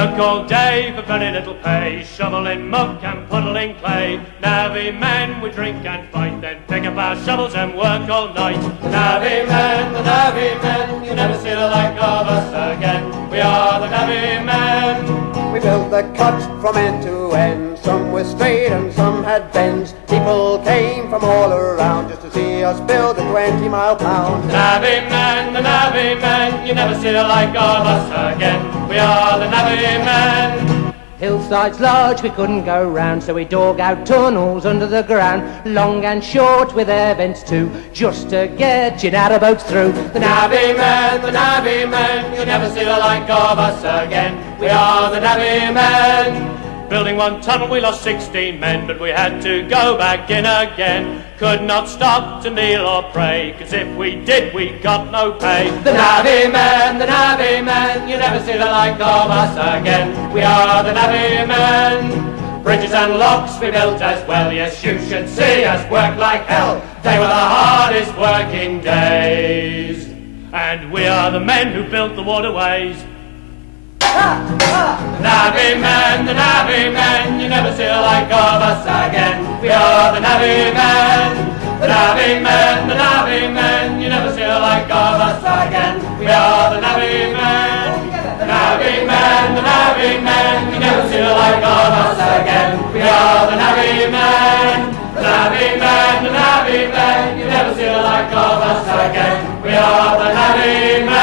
work all day for very little pay, shoveling muck and puddling clay. Navvy men, we drink and fight, then pick up our shovels and work all night. The navvy men, you never see the like of us again. We are the navvy men. We built the cut from end to end, some were straight and some had bends. People came from all around just to see us build a 20-mile pound. The navvy men, you never see the like of us again. We are the navvy men. Hillsides large we couldn't go round, so we dug out tunnels under the ground, long and short with air vents too, just to get your narrowboats through. The navvy men, you never see the like of us again. We are the navvy men. Building one tunnel we lost 16 men, but we had to go back in again. Could not stop to kneel or pray, 'cause if we did we got no pay. The navvy men, you never see the like of us again. We are the navvy men. Bridges and locks we built as well, yes you should see us work like hell. They were the hardest working days. And we are the men who built the waterways. The navvy men, you never see the like of us again. We are the navvy men. The navvy men, you never see the like of us again. We are the navvy men. The navvy men, you never see the like of us again. We are the navvy men. The navvy men, you never see the like of us again. We are the navvy men.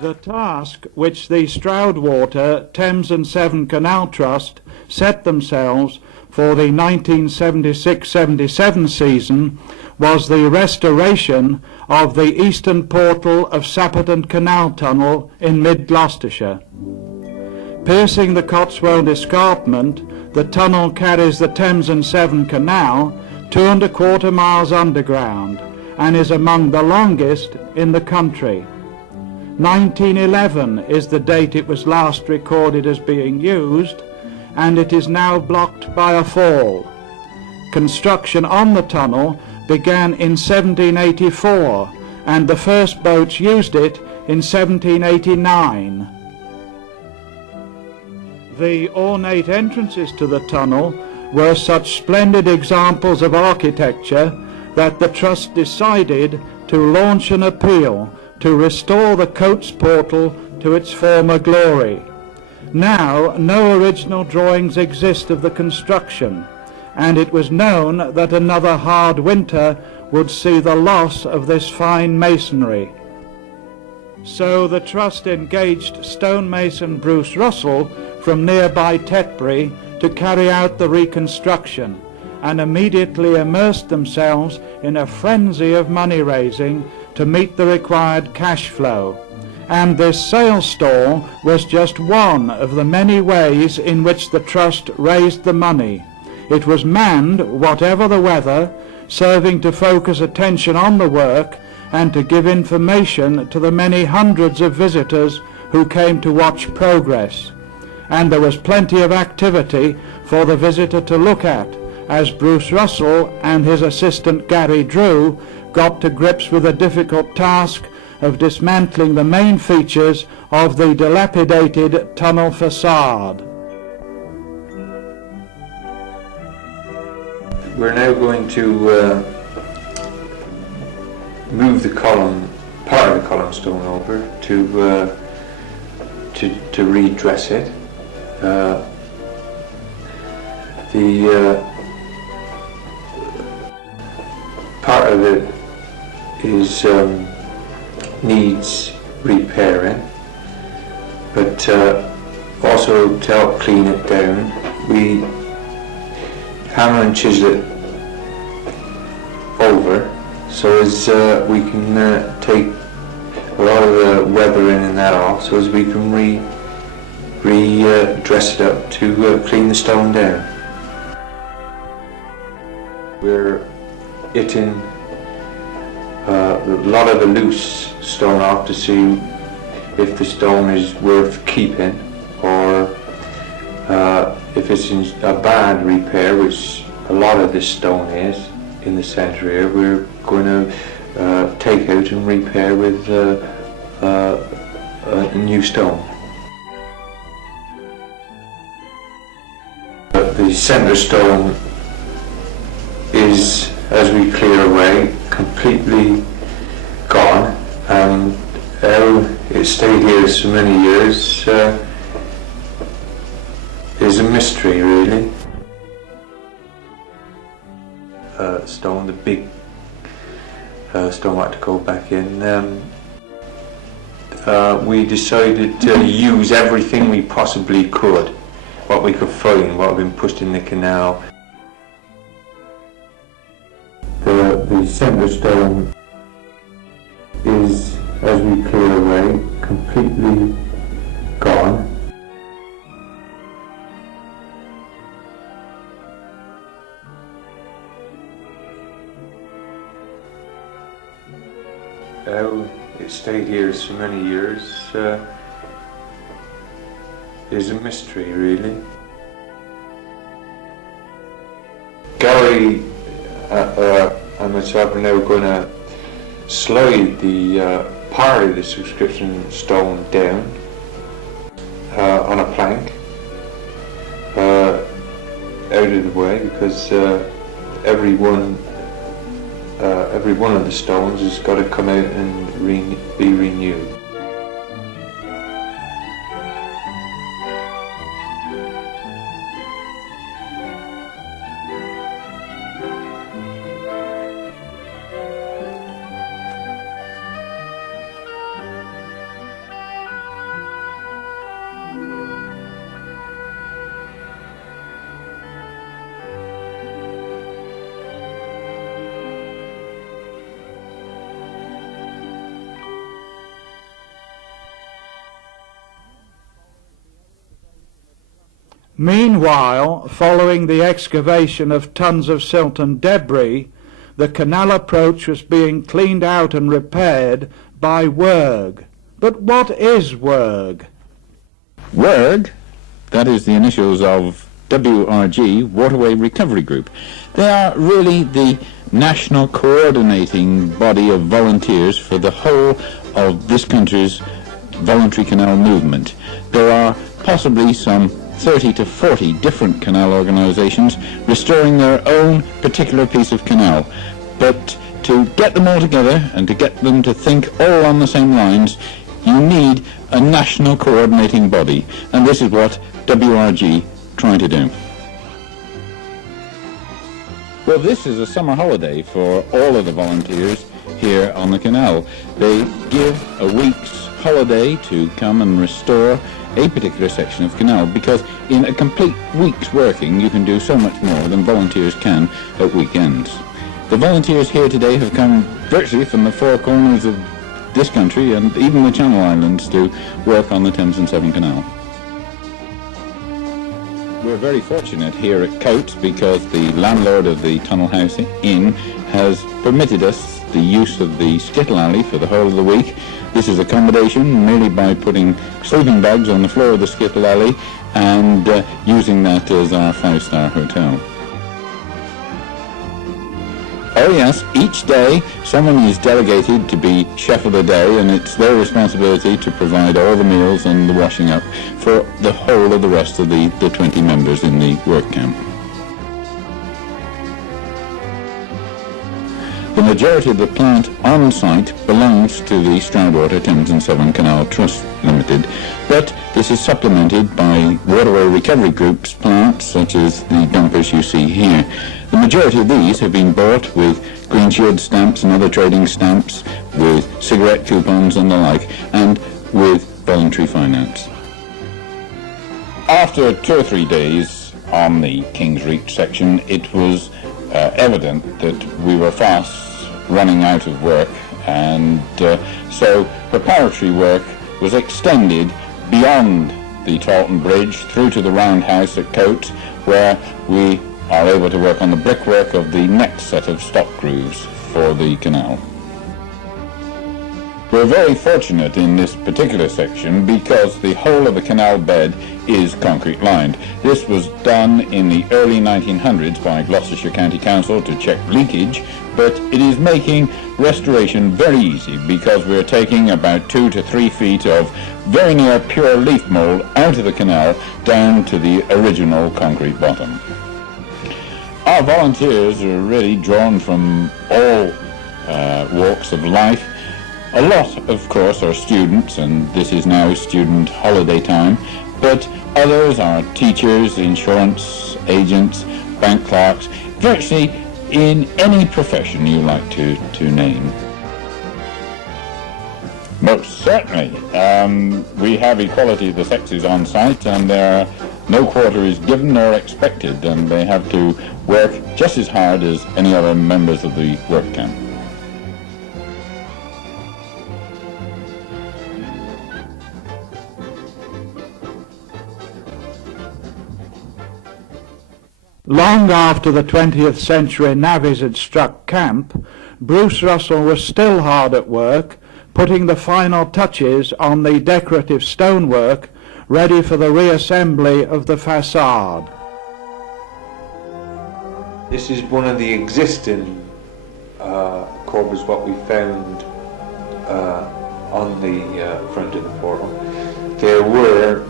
The task which the Stroudwater, Thames and Severn Canal Trust set themselves for the 1976-77 season was the restoration of the eastern portal of Sapperton Canal Tunnel in mid-Gloucestershire. Piercing the Cotswold escarpment, the tunnel carries the Thames and Severn Canal 2¼ miles underground and is among the longest in the country. 1911 is the date it was last recorded as being used, and it is now blocked by a fall. Construction on the tunnel began in 1784, and the first boats used it in 1789. The ornate entrances to the tunnel were such splendid examples of architecture that the Trust decided to launch an appeal to restore the Coates portal to its former glory. Now no original drawings exist of the construction, and it was known that another hard winter would see the loss of this fine masonry. So the Trust engaged stonemason Bruce Russell from nearby Tetbury to carry out the reconstruction, and immediately immersed themselves in a frenzy of money raising to meet the required cash flow. And this sale stall was just one of the many ways in which the Trust raised the money. It was manned, whatever the weather, serving to focus attention on the work and to give information to the many hundreds of visitors who came to watch progress. And there was plenty of activity for the visitor to look at, as Bruce Russell and his assistant Gary Drew got to grips with the difficult task of dismantling the main features of the dilapidated tunnel facade. We're now going to move the column, part of the column stone over to redress it. Part of it is needs repairing, but also to help clean it down, we hammer and chisel it over so as we can take a lot of the weathering and that off, so as we can dress it up to clean the stone down. We're hitting a lot of the loose stone off to see if the stone is worth keeping, or if it's in a bad repair, which a lot of this stone is in the centre here, we're going to take out and repair with a new stone. The centre stone is, as we clear away, completely gone, and how it stayed here so many years is a mystery, really. Stone, the big stone had to go back in. We decided to use everything we possibly could, what we could find, what had been pushed in the canal. The centre stone is, as we clear away, completely gone. How it stayed here so many years is a mystery, really. Gary and myself are now going to slide the part of the subscription stone down on a plank out of the way, because every one of the stones has got to come out and be renewed. Meanwhile, following the excavation of tons of silt and debris, the canal approach was being cleaned out and repaired by WERG. But what is WERG? WERG, that is the initials of WRG, Waterway Recovery Group. They are really the national coordinating body of volunteers for the whole of this country's voluntary canal movement. There are possibly some 30 to 40 different canal organisations restoring their own particular piece of canal. But to get them all together and to get them to think all on the same lines, you need a national coordinating body, and this is what WRG trying to do. Well, this is a summer holiday for all of the volunteers here on the canal. They give a week's holiday to come and restore a particular section of canal, because in a complete week's working you can do so much more than volunteers can at weekends. The volunteers here today have come virtually from the four corners of this country and even the Channel Islands to work on the Thames and Severn Canal. We're very fortunate here at Coates because the landlord of the Tunnel House Inn has permitted us the use of the skittle alley for the whole of the week. This is accommodation merely by putting sleeping bags on the floor of the skittle alley and using that as our five-star hotel. Oh yes, each day someone is delegated to be chef of the day, and it's their responsibility to provide all the meals and the washing up for the whole of the rest of the 20 members in the work camp. The majority of the plant on site belongs to the Stroudwater Thames and Severn Canal Trust Limited, but this is supplemented by Waterway Recovery Group's plants, such as the dumpers you see here. The majority of these have been bought with Green Shield stamps and other trading stamps, with cigarette coupons and the like, and with voluntary finance. After 2 or 3 days on the King's Reach section, it was evident that we were fast running out of work, and so preparatory work was extended beyond the Taunton Bridge through to the roundhouse at Coates, where we are able to work on the brickwork of the next set of stop grooves for the canal. We're very fortunate in this particular section because the whole of the canal bed is concrete lined. This was done in the early 1900s by Gloucestershire County Council to check leakage, but it is making restoration very easy because we're taking about 2 to 3 feet of very near pure leaf mould out of the canal down to the original concrete bottom. Our volunteers are really drawn from all walks of life. A lot, of course, are students, and this is now student holiday time, but others are teachers, insurance agents, bank clerks, virtually in any profession you like to name. Most certainly. We have equality of the sexes on site, and no quarter is given nor expected, and they have to work just as hard as any other members of the work camp. Long after the 20th century navvies had struck camp, Bruce Russell was still hard at work, putting the final touches on the decorative stonework ready for the reassembly of the facade. This is one of the existing corbels what we found on the front of the portal. There were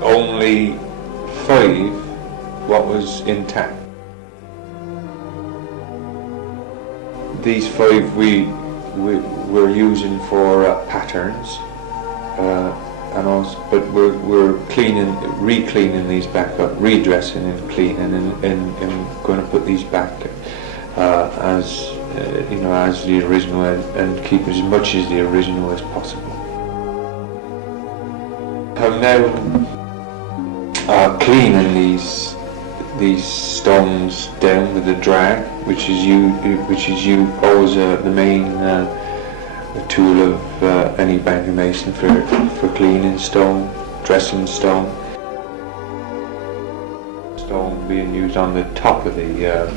only 5 what was intact. These 5 we were using for patterns, and also, but we're re-cleaning these back up, redressing and cleaning, and going to put these back as you know, as the original, and keep as much as the original as possible. I'm now cleaning these stones down with a drag, which is always the main tool of any banker mason for cleaning stone, dressing stone. Stone being used on the top of the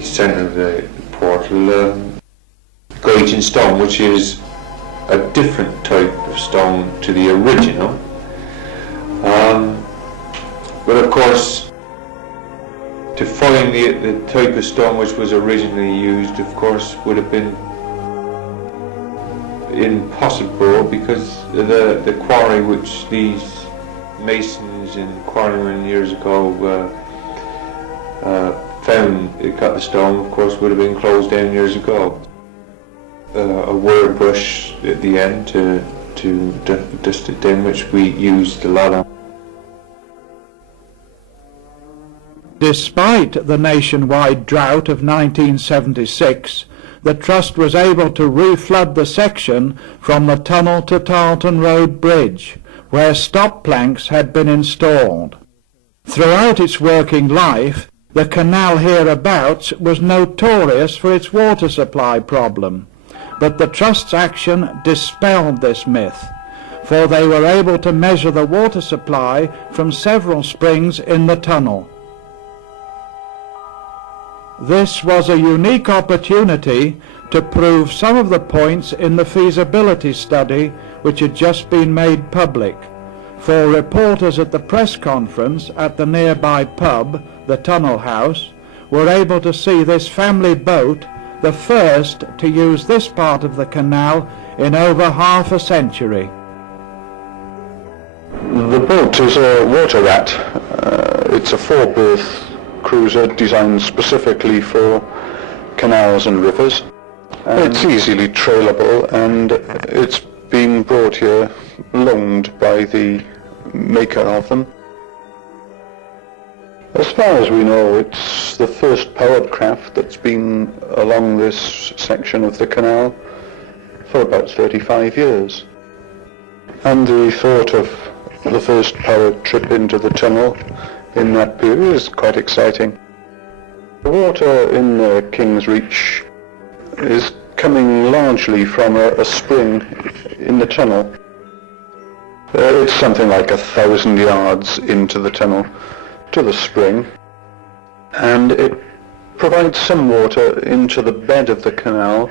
centre of the portal, Gauging stone, which is a different type of stone to the original, but of course, to find the type of stone which was originally used, of course, would have been impossible, because the quarry which these masons and quarrymen years ago found got the stone, of course, would have been closed down years ago. A wire brush at the end to dust it down, which we used a lot of. Despite the nationwide drought of 1976, the Trust was able to reflood the section from the tunnel to Tarleton Road Bridge, where stop planks had been installed. Throughout its working life, the canal hereabouts was notorious for its water supply problem, but the Trust's action dispelled this myth, for they were able to measure the water supply from several springs in the tunnel. This was a unique opportunity to prove some of the points in the feasibility study which had just been made public, for reporters at the press conference at the nearby pub, the Tunnel House, were able to see this family boat, the first to use this part of the canal in over half a century. The boat is a water rat. It's a 4-berth cruiser designed specifically for canals and rivers. It's easily trailable, and it's been brought here, loaned by the maker of them. As far as we know, it's the first powered craft that's been along this section of the canal for about 35 years. And the thought of the first powered trip into the tunnel in that period is quite exciting. The water in the King's Reach is coming largely from a spring in the tunnel. It's something like 1,000 yards into the tunnel to the spring, and it provides some water into the bed of the canal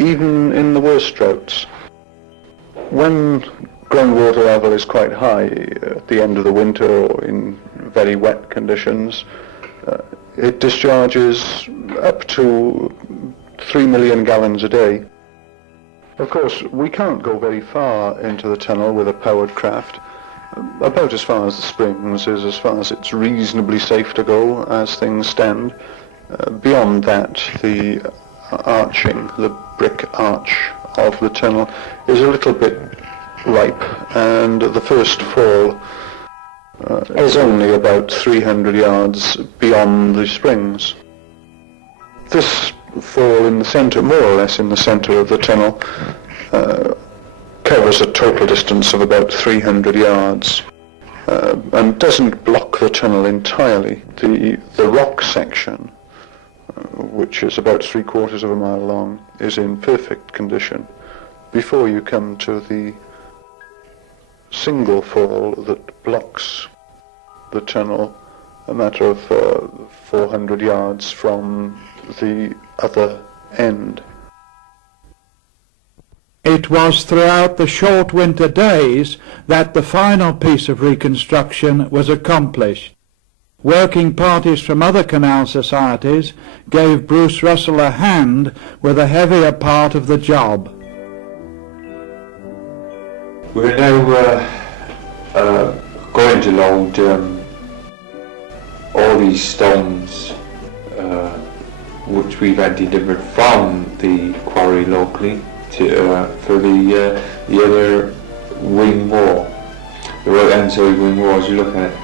even in the worst droughts. When groundwater level is quite high at the end of the winter or in very wet conditions, it discharges up to 3 million gallons a day. Of course, we can't go very far into the tunnel with a powered craft. About as far as the springs is as far as it's reasonably safe to go as things stand. Beyond that, the arching, the brick arch of the tunnel is a little bit ripe, and the first fall is only about 300 yards beyond the springs. This fall in the centre, more or less in the centre of the tunnel, covers a total distance of about 300 yards and doesn't block the tunnel entirely. The rock section, which is about 3/4 of a mile long, is in perfect condition before you come to the single fall that blocks the tunnel a matter of 400 yards from the other end. It was throughout the short winter days that the final piece of reconstruction was accomplished. Working parties from other canal societies gave Bruce Russell a hand with a heavier part of the job. We're now going to load all these stones which we've had delivered from the quarry locally for the other wing wall, the right hand side wing wall as you look at it.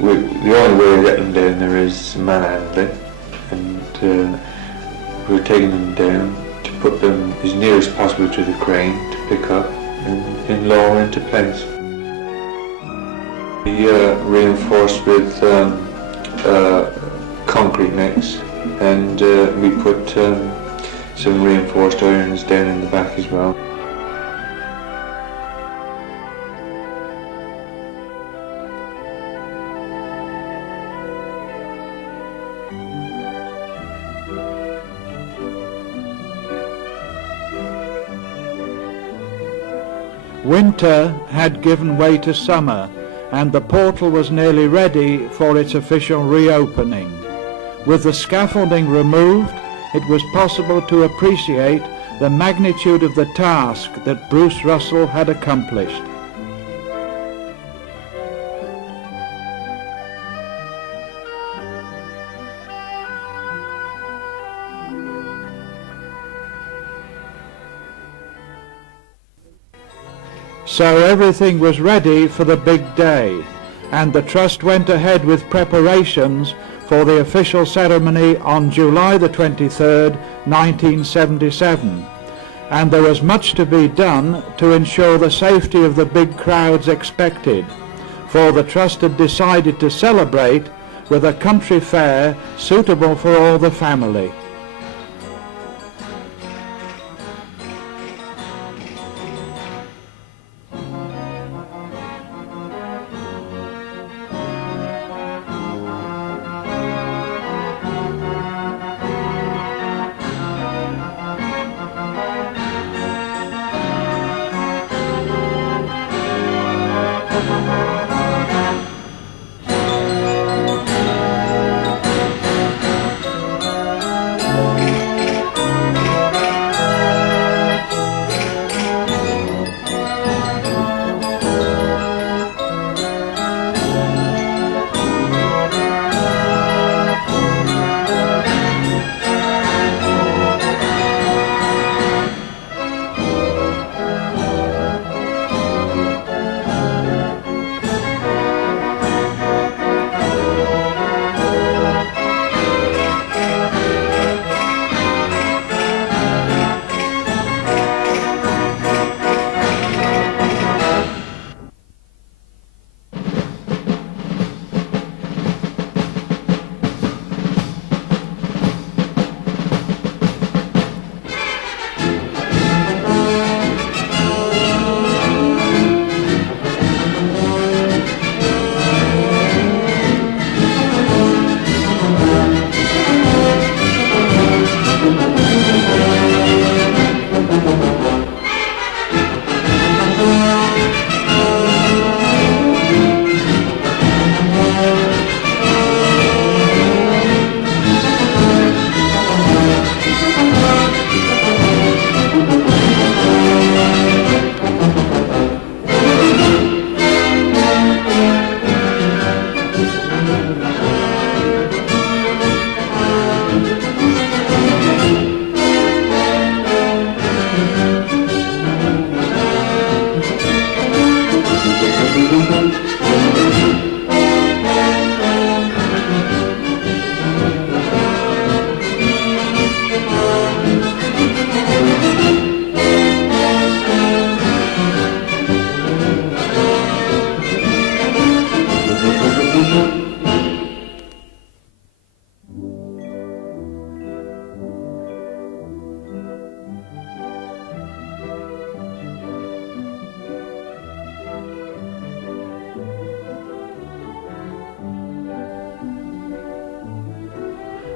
The only way to get them down there is manhandling, and we're taking them down to put them as near as possible to the crane to pick up and lower into place. We reinforced with concrete mix, and we put some reinforced irons down in the back as well. Winter had given way to summer, and the portal was nearly ready for its official reopening. With the scaffolding removed, it was possible to appreciate the magnitude of the task that Bruce Russell had accomplished. So everything was ready for the big day, and the Trust went ahead with preparations for the official ceremony on July the 23rd, 1977. And there was much to be done to ensure the safety of the big crowds expected, for the Trust had decided to celebrate with a country fair suitable for all the family.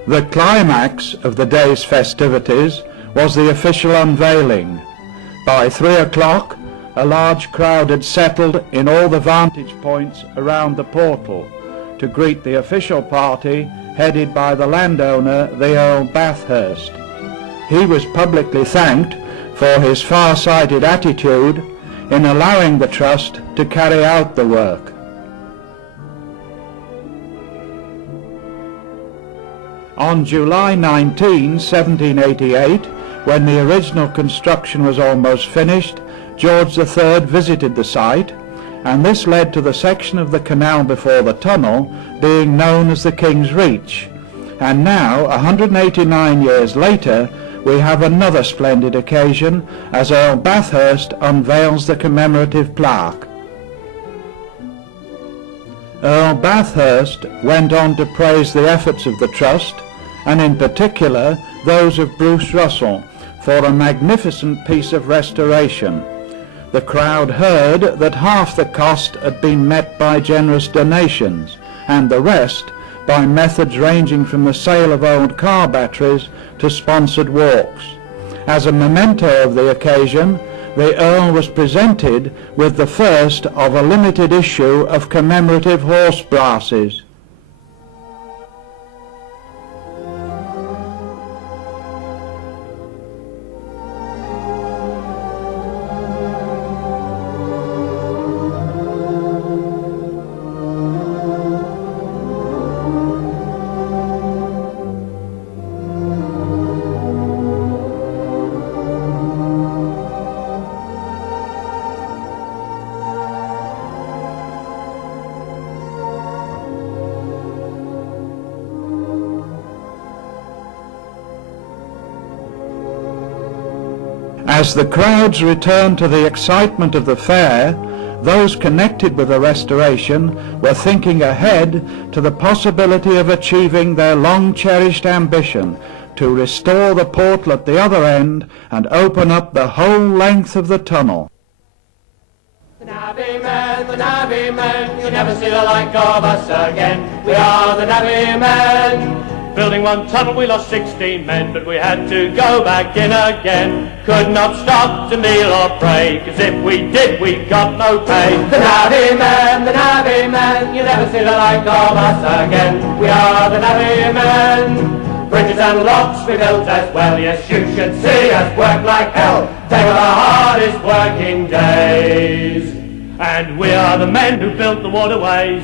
The climax of the day's festivities was the official unveiling. By 3 o'clock, a large crowd had settled in all the vantage points around the portal to greet the official party headed by the landowner, the Earl Bathurst. He was publicly thanked for his far-sighted attitude in allowing the trust to carry out the work. On July 19, 1788, when the original construction was almost finished, George III visited the site, and this led to the section of the canal before the tunnel being known as the King's Reach. And now, 189 years later, we have another splendid occasion as Earl Bathurst unveils the commemorative plaque. Earl Bathurst went on to praise the efforts of the Trust, and in particular those of Bruce Russell, for a magnificent piece of restoration. The crowd heard that half the cost had been met by generous donations, and the rest by methods ranging from the sale of old car batteries to sponsored walks. As a memento of the occasion, the Earl was presented with the first of a limited issue of commemorative horse brasses. As the crowds returned to the excitement of the fair, those connected with the restoration were thinking ahead to the possibility of achieving their long-cherished ambition to restore the portal at the other end and open up the whole length of the tunnel. The navvy men, you'll never see the like of us again. We are the navvy men. Building one tunnel we lost 16 men, but we had to go back in again. Could not stop to meal or pray, 'cause if we did we got no pay. The navvy men, you'll never see the like of us again. We are the navvy men. Bridges and locks we built as well, yes you should see us work like hell. They were the hardest working days. And we are the men who built the waterways,